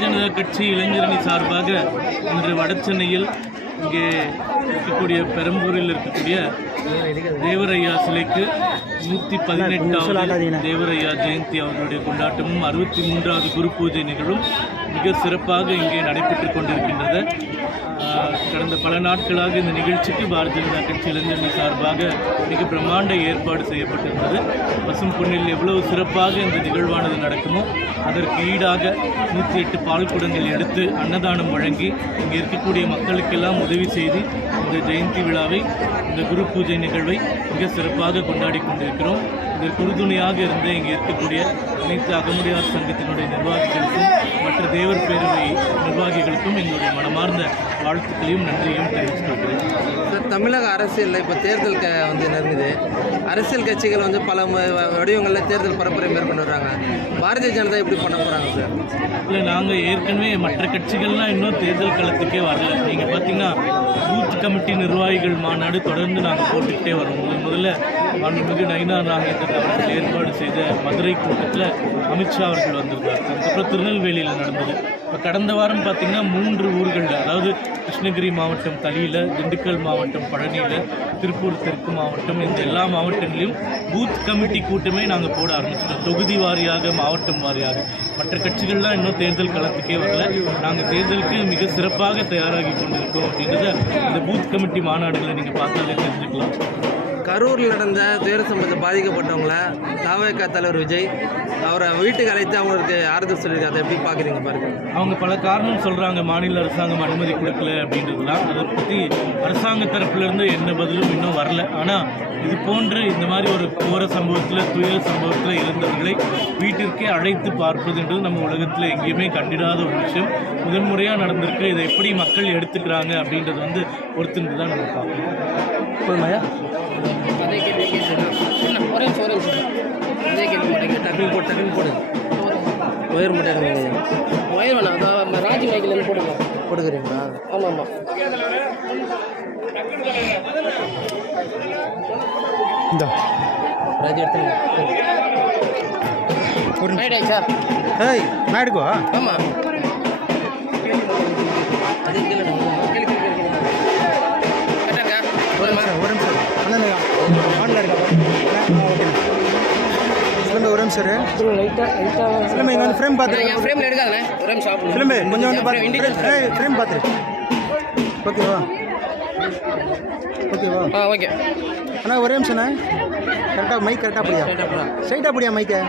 ஜனதா கட்சி இளைஞரணி சார்பாக இன்று வடசென்னையில் இங்கே இருக்கக்கூடிய பெரம்பூரில் இருக்கக்கூடிய தேவரையா சிலைக்கு 118வது தேவரையா ஜெயந்தி அவர்களுடைய கொண்டாட்டமும் 63வது குரு பூஜை நிகழ்வும் மிக சிறப்பாக இங்கே நடைபெற்று கொண்டிருக்கின்றது. கடந்த பல நாட்களாக இந்த நிகழ்ச்சிக்கு பாரதிய ஜனதா கட்சி இளைஞரணி சார்பாக மிக பிரம்மாண்ட ஏற்பாடு செய்யப்பட்டிருந்தது. பசும் பொன்னில் எவ்வளவு சிறப்பாக இந்த நிகழ்வானது நடக்குமோ அதற்கு ஈடாக 108 பால் குடங்கள் எடுத்து அன்னதானம் வழங்கி இங்கே இருக்கக்கூடிய மக்களுக்கெல்லாம் உதவி செய்து இந்த ஜெயந்தி விழாவை, இந்த குரு பூஜை நிகழ்வை மிக சிறப்பாக கொண்டாடி கொண்டிருக்கிறோம். இதற்கு உறுதுணையாக இருந்த இங்கே இருக்கக்கூடிய அனைத்து அகமுடையார் சங்கத்தினுடைய நிர்வாகிகளுக்கும் மற்ற தேவர் பேரவை நிர்வாகிகளுக்கும் எங்களுடைய மனமார்ந்த வாழ்த்துக்களையும் நன்றியையும் தெரிவித்துக் கொள்கிறேன். சார், தமிழக அரசியலில் இப்போ தேர்தல் நெருங்குது. அரசியல் கட்சிகள் பல வடிவங்களில் தேர்தல் பரப்புரை மேற்கொண்டு வர்றாங்க. பாரதிய ஜனதா எப்படி பண்ண போகிறாங்க சார்? இல்லை, நாங்கள் ஏற்கனவே மற்ற கட்சிகள்லாம் இன்னும் தேர்தல் களத்துக்கே வரல. நீங்கள் பார்த்தீங்கன்னா பூத் கமிட்டி நிர்வாகிகள் மாநாடு தொடர்ந்து நாங்கள் போட்டுக்கிட்டே வரோம். முதல்ல மாண்புமிகு நயினா நாகேந்திரன் அவர்கள் ஏற்பாடு செய்த மதுரை கூட்டத்தில் அமித்ஷா அவர்கள் வந்திருந்தார். அதுக்கப்புறம் திருநெல்வேலியில் நடந்தது. இப்போ கடந்த வாரம் பார்த்திங்கன்னா 3 ஊர்களில், அதாவது கிருஷ்ணகிரி மாவட்டம் தளியில், திண்டுக்கல் மாவட்டம் பழனியில், திருப்பூர் தெற்கு மாவட்டம், இந்த எல்லா மாவட்டங்களிலும் பூத் கமிட்டி கூட்டமே நாங்கள் போட ஆரம்பிச்சிட்டோம். தொகுதி வாரியாக, மாவட்டம் வாரியாக. மற்ற கட்சிகள்லாம் இன்னும் தேர்தல் களத்துக்கே வரல. நாங்கள் தேர்தலுக்கு மிக சிறப்பாக தயாராகி கொண்டிருக்கோம் அப்படின்றத இந்த பூத் கமிட்டி மாநாடுகளை நீங்கள் பார்த்தாலே தெரிஞ்சுக்கலாம். கரூரில் நடந்த துயர சம்பவத்தை பாதிக்கப்பட்டவங்கள தவிக தலைவர் விஜய் அவரை வீட்டுக்கு அழைத்து அவங்களுக்கு ஆறுதல் சொல்லியிருக்காங்க. அதை எப்படி பார்க்குறீங்க? பாருங்க, அவங்க பல காரணம் சொல்கிறாங்க. மாநில அரசாங்கம் அனுமதி கொடுக்கல அப்படின்றதுலாம். அதை பற்றி அரசாங்க தரப்புலேருந்து எந்த பதிலும் இன்னும் வரல. ஆனால் இது போன்று இந்த மாதிரி ஒரு கோர சம்பவத்தில், துயர சம்பவத்தில் இருந்தவர்களை வீட்டிற்கே அழைத்து பார்ப்பதுன்றது நம்ம உலகத்தில் எங்கேயுமே கண்டிடாத ஒரு விஷயம். முதன்முறையாக நடந்திருக்கு. இதை எப்படி மக்கள் எடுத்துக்கிறாங்க அப்படின்றது பொறுத்துன்னு தான் நம்ம பார்க்கணும். போதுமாயா? அதே கேள்வி ஒரே அதே கேள்வி டக்குன்னு போடு. ஒயர் மட்டும் ஒயர் வேணாம். அதான் ராஜி மைக்கிலேருந்து போடுங்க. போட்டுக்கிறீங்களா? ஆமாம் ஆமாம். இந்த ராஜி எடுத்துங்க. சார், ஏய் மேடுக்கோ. ஆமாம். அதே கேள்வி ஒரு நிமிஷம் ஆன்ல இருக்கா? சிலம்பு ஒரு நிமிஷம் சிலம்பு இங்கே வந்து ஃப்ரேம் பார்த்து என் ஃப்ரேமில் எடுக்காதே. ஒரு நிமிஷம் சாப்பிடுங்க. சிலம்பு கொஞ்சம் வந்து பார்த்து ஃப்ரேம் பார்த்துரு. ஓகேவா? ஓகே. அண்ணா ஒரே நிமிஷம்ண்ணே. கரெக்டாக மைக் கரெக்டாக படியா? ஸ்ட்ரைட்டாக படியா மைக்கை?